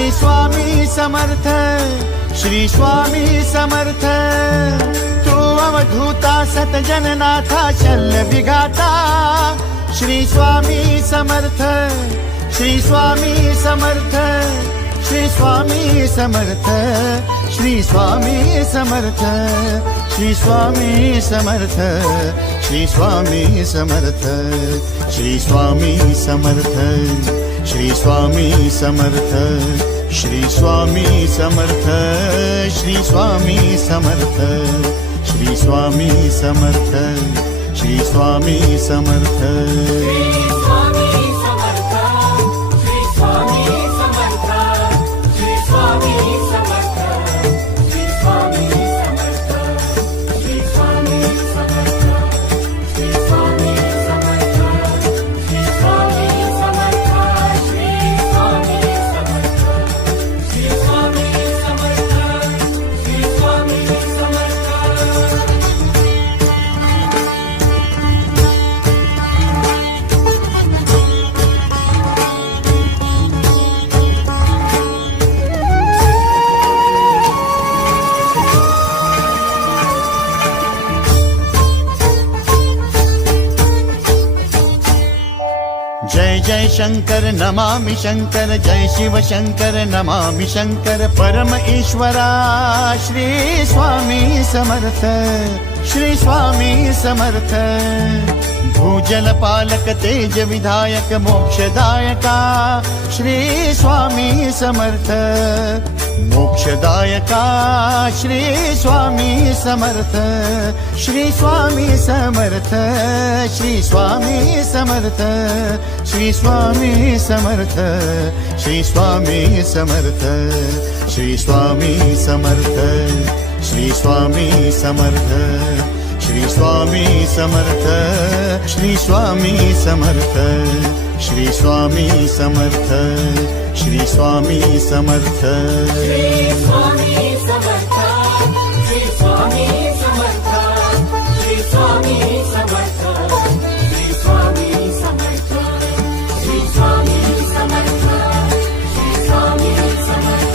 श्री स्वामी समर्थ, श्री स्वामी समर्थ। तू अवधूता सतजननाथा शल्य विघाता, श्री स्वामी समर्थ, श्री स्वामी समर्थ, श्री स्वामी समर्थ, श्री स्वामी समर्थ, श्री स्वामी समर्थ, श्री स्वामी समर्थ, श्री स्वामी समर्थ, श्री स्वामी समर्थ, श्री स्वामी समर्थ, श्री स्वामी समर्थ, श्री स्वामी समर्थ, श्री स्वामी समर्थ। जय जय शंकर नमामि शंकर, जय शिव शंकर नमामि शंकर। परम ईश्वरा श्री स्वामी समर्थ, श्री स्वामी समर्थ। भूजल पालक तेज विधायक मोक्षदायका, श्री स्वामी समर्थ। मोक्षदायका श्री स्वामी समर्थ, श्री स्वामी समर्थ, श्री स्वामी समर्थ, श्री स्वामी समर्थ, श्री स्वामी समर्थ, श्री स्वामी समर्थ, श्री स्वामी समर्थ, श्री स्वामी समर्थ, श्री स्वामी समर्थ, श्री स्वामी समर्थ, श्री स्वामी समर्थ। श्री स्वामी समर्थ, श्री स्वामी समर्थ, श्री स्वामी समर्थ, श्री स्वामी समर्थ, श्री स्वामी समर्थ, श्री स्वामी समर्थ,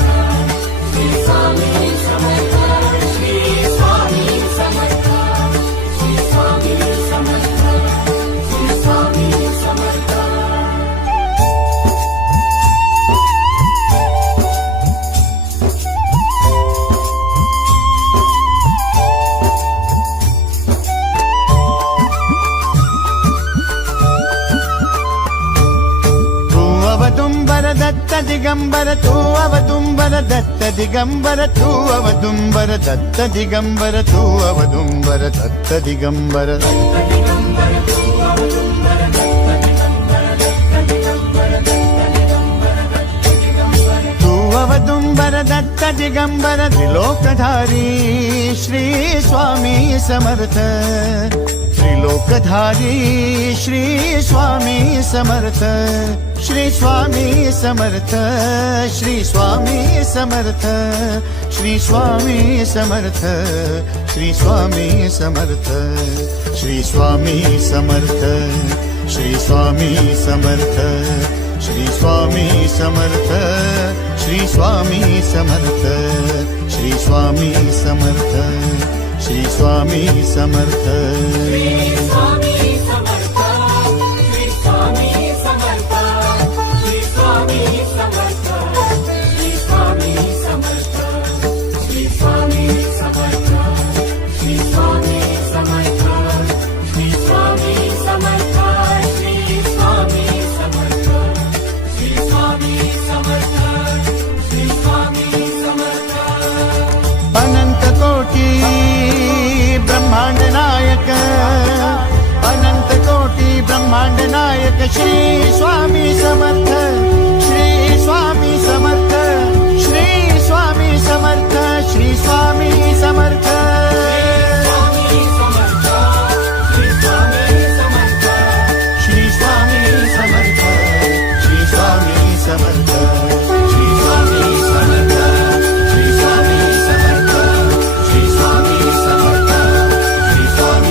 श्री स्वामी समर्थ, श्री स्वामी समर्थ, श्री स्वामी समर्थ, श्री स्वामी समर्थ। अवदुंबर दत्त दिगंबर, तू अवदुंबर दत्त दिगंबर, तू अवदुंबर दत्त दिगंबर, तू अवदुंबर दत्त दिगंबर। तू अवदुंबर दत्त दिगंबर, त्रिलोकधारी श्री स्वामी समर्थ। त्रिलोकधारी श्री स्वामी समर्थ, श्री स्वामी समर्थ, श्री स्वामी समर्थ, श्री स्वामी समर्थ, श्री स्वामी समर्थ, श्री स्वामी समर्थ, श्री स्वामी समर्थ, श्री स्वामी समर्थ, श्री स्वामी समर्थ, श्री स्वामी समर्थ, श्री स्वामी समर्थ। श्री स्वामी समर्थ, श्री स्वामी समर्थ, श्री स्वामी समर्थ, श्री स्वामी समर्थ, श्री स्वामी समर्थ, श्री स्वामी समर्थ, श्री स्वामी समर्थ, श्री स्वामी समर्थ, श्री स्वामी समर्थ, श्री स्वामी समर्थ। अनंत कोटी ब्रह्मांड नायक, अनंत कोटी ब्रह्मांड नायक श्री